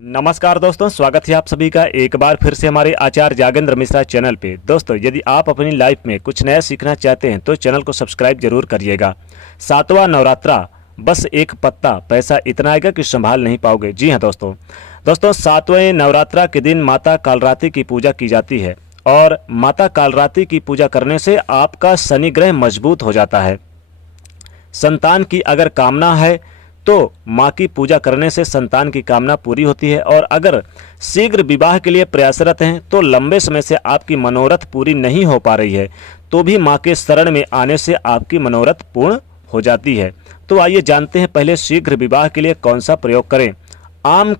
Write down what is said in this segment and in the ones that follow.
नमस्कार दोस्तों, स्वागत है आप सभी का एक बार फिर से हमारे आचार्य जागेंद्र मिश्रा चैनल पे। दोस्तों, यदि आप अपनी लाइफ में कुछ नया सीखना चाहते हैं तो चैनल को सब्सक्राइब जरूर करिएगा। सातवां नवरात्रा, बस एक पत्ता, पैसा इतना आएगा कि संभाल नहीं पाओगे। जी हाँ दोस्तों, सातवें नवरात्रा के दिन माता कालरात्रि की पूजा की जाती है और माता कालरात्रि की पूजा करने से आपका शनि ग्रह मजबूत हो जाता है। संतान की अगर कामना है तो माँ की पूजा करने से संतान की कामना पूरी होती है, और अगर शीघ्र विवाह के लिए प्रयासरत हैं तो लंबे समय से आपकी मनोरथ पूरी नहीं हो पा रही है तो भी माँ के शरण में आने से आपकी मनोरथ पूर्ण हो जाती है। तो आइए जानते हैं पहले शीघ्र विवाह के लिए कौन सा प्रयोग करें। आम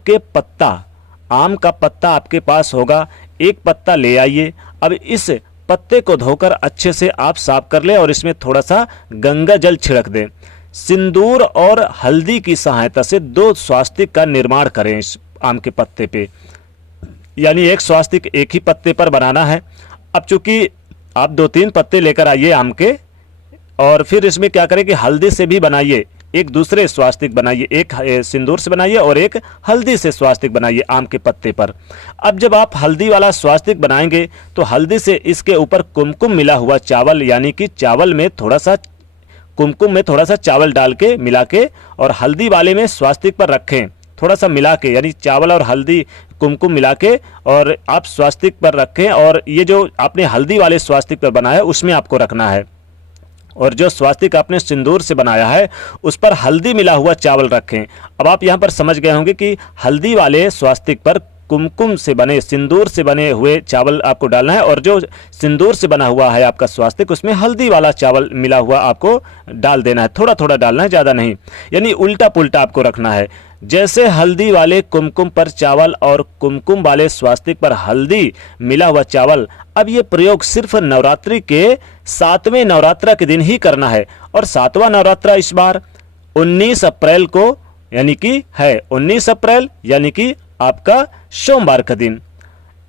का पत्ता आपके पास होगा, एक पत्ता ले आइए। अब इस पत्ते को धोकर अच्छे से आप साफ कर लें और इसमें थोड़ा सा गंगा जल छिड़क दें। सिंदूर और हल्दी की सहायता से 2 स्वास्तिक का निर्माण करें इस आम के पत्ते पे, यानी एक स्वास्तिक एक ही पत्ते पर बनाना है। अब चूंकि आप 2-3 पत्ते लेकर आइए आम के, और फिर इसमें क्या करें कि हल्दी से भी बनाइए, एक दूसरे स्वास्तिक बनाइए, एक सिंदूर से बनाइए और एक हल्दी से स्वास्तिक बनाइए आम के पत्ते पर। अब जब आप हल्दी वाला स्वास्तिक बनाएंगे तो हल्दी से इसके ऊपर कुमकुम मिला हुआ चावल, यानी कि चावल में थोड़ा सा कुमकुम में थोड़ा सा चावल डाल के मिला के और हल्दी वाले में स्वास्तिक पर रखें, थोड़ा सा मिला के, यानी चावल और हल्दी कुमकुम मिला के और आप स्वास्तिक पर रखें। और ये जो आपने हल्दी वाले स्वास्तिक पर बनाया है उसमें आपको रखना है, और जो स्वास्तिक आपने सिंदूर से बनाया है उस पर हल्दी मिला हुआ चावल रखें। अब आप यहाँ पर समझ गए होंगे कि हल्दी वाले स्वास्तिक पर कुमकुम से बने, सिंदूर से बने हुए चावल आपको डालना है, और जो सिंदूर से बना हुआ है आपका स्वास्तिक उसमें हल्दी वाला चावल मिला हुआ आपको डाल देना है। थोड़ा थोड़ा डालना है, ज़्यादा नहीं, यानी उल्टा पुल्टा आपको रखना है। जैसे हल्दी वाले कुमकुम पर चावल और कुमकुम वाले स्वास्तिक पर हल्दी मिला हुआ चावल। अब ये प्रयोग सिर्फ नवरात्रि के 7वें नवरात्रा के दिन ही करना है, और 7वां नवरात्रा इस बार 19 अप्रैल को, यानी कि है 19 अप्रैल, यानी कि आपका सोमवार का दिन।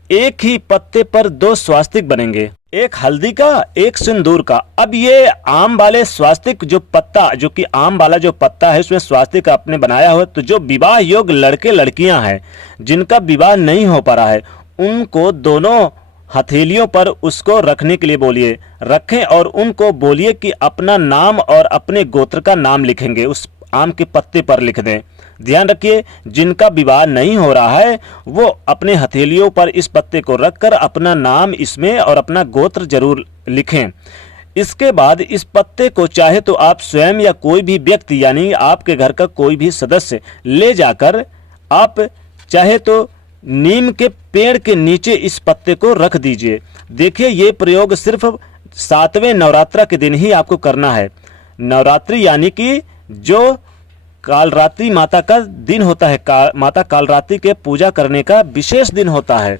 एक ही पत्ते पर 2 स्वास्तिक बनेंगे, एक हल्दी का, एक सिंदूर का। अब ये आम वाले स्वास्तिक जो पत्ता, जो कि आम वाला जो पत्ता है उसमें स्वास्तिक आपने बनाया हो, तो जो विवाह योग लड़के लड़कियां हैं जिनका विवाह नहीं हो पा रहा है उनको दोनों हथेलियों पर उसको रखने के लिए बोलिए, रखें, और उनको बोलिए कि अपना नाम और अपने गोत्र का नाम लिखेंगे, उस आम के पत्ते पर लिख दें। ध्यान रखिए, जिनका विवाह नहीं हो रहा है वो अपने हथेलियों पर इस पत्ते को रखकर अपना नाम इसमें और अपना गोत्र जरूर लिखें। इसके बाद इस पत्ते को चाहे तो आप स्वयं या कोई भी व्यक्ति, यानी आपके घर का कोई भी सदस्य ले जाकर आप चाहे तो नीम के पेड़ के नीचे इस पत्ते को रख दीजिए। देखिए, ये प्रयोग सिर्फ 7वें नवरात्रा के दिन ही आपको करना है। नवरात्रि यानी कि जो कालरात्रि माता का दिन होता है, माता कालरात्रि के पूजा करने का विशेष दिन होता है।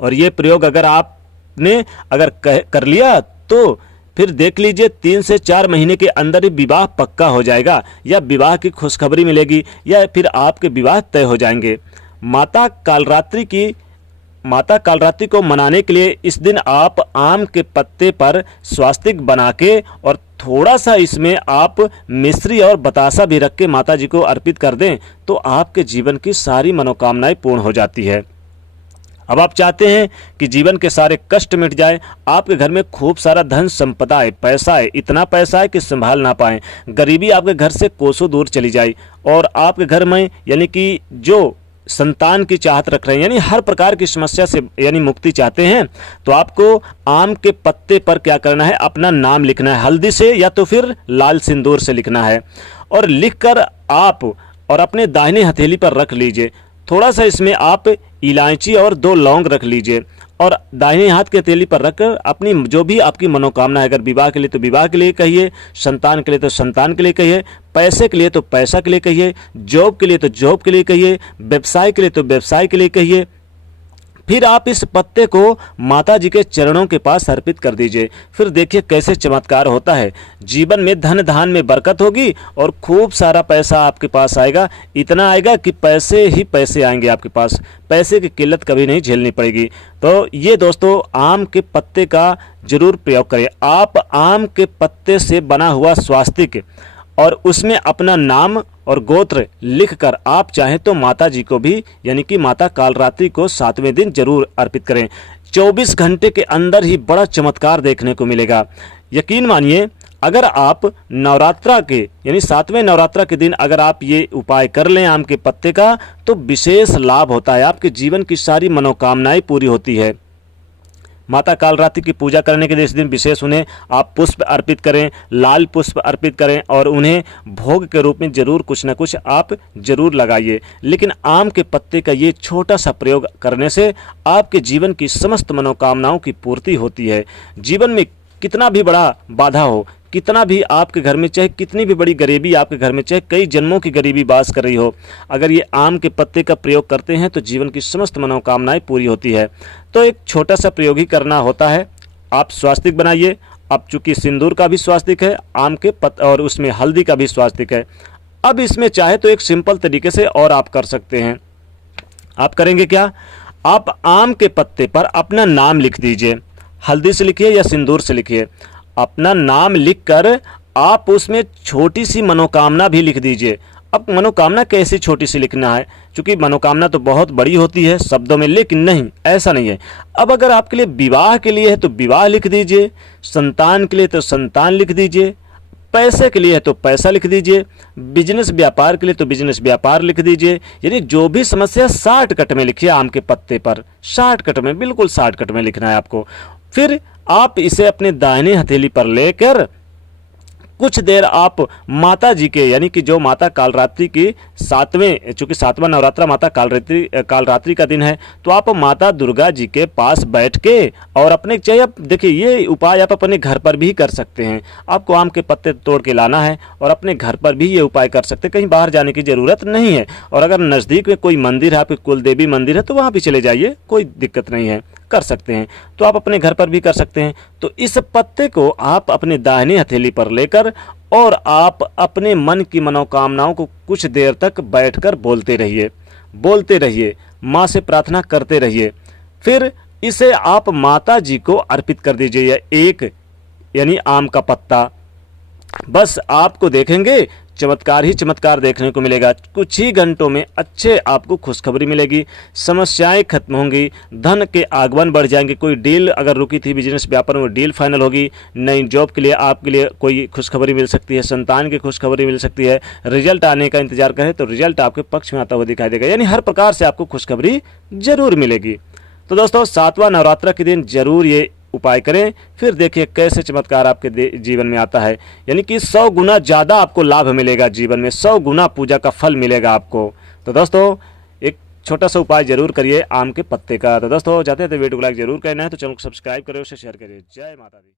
और ये प्रयोग अगर आपने कर लिया तो फिर देख लीजिए 3 से 4 महीने के अंदर ही विवाह पक्का हो जाएगा, या विवाह की खुशखबरी मिलेगी, या फिर आपके विवाह तय हो जाएंगे। माता कालरात्रि को मनाने के लिए इस दिन आप आम के पत्ते पर स्वास्तिक बना के और थोड़ा सा इसमें आप मिश्री और बतासा भी रख के माता जी को अर्पित कर दें तो आपके जीवन की सारी मनोकामनाएं पूर्ण हो जाती है। अब आप चाहते हैं कि जीवन के सारे कष्ट मिट जाए, आपके घर में खूब सारा धन संपदा है, पैसा है, इतना पैसा है कि संभाल ना पाएं, गरीबी आपके घर से कोसों दूर चली जाए, और आपके घर में यानी कि जो संतान की चाहत रख रहे हैं, यानी हर प्रकार की समस्या से यानी मुक्ति चाहते हैं, तो आपको आम के पत्ते पर क्या करना है, अपना नाम लिखना है, हल्दी से या तो फिर लाल सिंदूर से लिखना है, और लिखकर आप और अपने दाहिने हथेली पर रख लीजिए। थोड़ा सा इसमें आप इलायची और 2 लौंग रख लीजिए, और दाहिने हाथ के हथेली पर रखकर अपनी जो भी आपकी मनोकामना है, अगर विवाह के लिए तो विवाह के लिए कहिए, संतान के लिए तो संतान के लिए कहिए, पैसे के लिए तो पैसा के लिए कहिए, जॉब के लिए तो जॉब के लिए कहिए, व्यवसाय के लिए तो व्यवसाय के लिए कहिए। फिर आप इस पत्ते को माता जी के चरणों के पास अर्पित कर दीजिए। फिर देखिए कैसे चमत्कार होता है, जीवन में धन धान में बरकत होगी और खूब सारा पैसा आपके पास आएगा, इतना आएगा कि पैसे ही पैसे आएंगे आपके पास, पैसे की किल्लत कभी नहीं झेलनी पड़ेगी। तो ये दोस्तों आम के पत्ते का जरूर प्रयोग करें। आप आम के पत्ते से बना हुआ स्वास्तिक और उसमें अपना नाम और गोत्र लिखकर आप चाहें तो माता जी को भी यानी कि माता कालरात्रि को 7वें दिन जरूर अर्पित करें। 24 घंटे के अंदर ही बड़ा चमत्कार देखने को मिलेगा। यकीन मानिए, अगर आप नवरात्रा के यानी 7वें नवरात्रा के दिन अगर आप ये उपाय कर लें आम के पत्ते का, तो विशेष लाभ होता है, आपके जीवन की सारी मनोकामनाएं पूरी होती है। माता कालरात्रि की पूजा करने के लिए इस दिन विशेष उन्हें आप पुष्प अर्पित करें, लाल पुष्प अर्पित करें और उन्हें भोग के रूप में जरूर कुछ ना कुछ आप जरूर लगाइए। लेकिन आम के पत्ते का ये छोटा सा प्रयोग करने से आपके जीवन की समस्त मनोकामनाओं की पूर्ति होती है। जीवन में कितना भी बड़ा बाधा हो, कितना भी आपके घर में चाहे कितनी भी बड़ी गरीबी आपके घर में चाहे कई जन्मों की गरीबी वास कर रही हो, अगर ये आम के पत्ते का प्रयोग करते हैं तो जीवन की समस्त मनोकामनाएं पूरी होती है। तो एक छोटा सा प्रयोग ही करना होता है। आप स्वास्तिक बनाइए। अब चूंकि सिंदूर का भी स्वास्तिक है, आम के पत्ते और उसमें हल्दी का भी स्वास्तिक है। अब इसमें चाहे तो एक सिंपल तरीके से और आप कर सकते हैं। आप करेंगे क्या, आप आम के पत्ते पर अपना नाम लिख दीजिए। हल्दी से लिखिए या सिंदूर से लिखिए। अपना नाम लिखकर आप उसमें छोटी सी मनोकामना भी लिख दीजिए। अब मनोकामना कैसी छोटी सी लिखना है, क्योंकि मनोकामना तो बहुत बड़ी होती है शब्दों में, लेकिन नहीं, ऐसा नहीं है। अब अगर आपके लिए विवाह के लिए है तो विवाह लिख दीजिए, संतान के लिए तो संतान लिख दीजिए, पैसे के लिए है तो पैसा लिख दीजिए, बिजनेस व्यापार के लिए तो बिजनेस व्यापार लिख दीजिए। यानी जो भी समस्या शॉर्टकट में लिखिए आम के पत्ते पर, शॉर्टकट में, बिल्कुल शॉर्टकट में लिखना है आपको। फिर आप इसे अपने दाहिने हथेली पर लेकर कुछ देर आप माता जी के यानी कि जो माता कालरात्रि की चूंकि 7वां नवरात्रा माता कालरात्रि का दिन है, तो आप माता दुर्गा जी के पास बैठ के और अपने चाहिए आप देखिए ये उपाय आप अपने घर पर भी कर सकते हैं। आपको आम के पत्ते तोड़ के लाना है और अपने घर पर भी ये उपाय कर सकते हैं, कहीं बाहर जाने की ज़रूरत नहीं है। और अगर नज़दीक में कोई मंदिर है, आपके कुल देवी मंदिर है, तो वहाँ भी चले जाइए, कोई दिक्कत नहीं है, कर सकते हैं। तो आप अपने घर पर भी कर सकते हैं। तो इस पत्ते को आप अपने दाहिने हथेली पर लेकर और आप अपने मन की मनोकामनाओं को कुछ देर तक बैठकर बोलते रहिए, माँ से प्रार्थना करते रहिए। फिर इसे आप माता जी को अर्पित कर दीजिए, एक यानी आम का पत्ता। बस आपको देखेंगे चमत्कार ही चमत्कार देखने को मिलेगा। कुछ ही घंटों में अच्छे आपको खुशखबरी मिलेगी, समस्याएं खत्म होंगी, धन के आगमन बढ़ जाएंगे। कोई डील अगर रुकी थी बिजनेस व्यापार में, वो डील फाइनल होगी। नई जॉब के लिए आपके लिए कोई खुशखबरी मिल सकती है, संतान की खुशखबरी मिल सकती है। रिजल्ट आने का इंतजार करें तो रिजल्ट आपके पक्ष में आता हुआ दिखाई देगा। यानी हर प्रकार से आपको खुशखबरी जरूर मिलेगी। तो दोस्तों 7वां नवरात्रा के दिन जरूर ये उपाय करें, फिर देखिए कैसे चमत्कार आपके जीवन में आता है। यानी कि 100 गुना ज़्यादा आपको लाभ मिलेगा जीवन में, 100 गुना पूजा का फल मिलेगा आपको। तो दोस्तों एक छोटा सा उपाय जरूर करिए आम के पत्ते का। तो दोस्तों जाते हैं तो वीडियो को लाइक जरूर करना है, तो चैनल को सब्सक्राइब करें, उसे शेयर करिए। जय माता दी।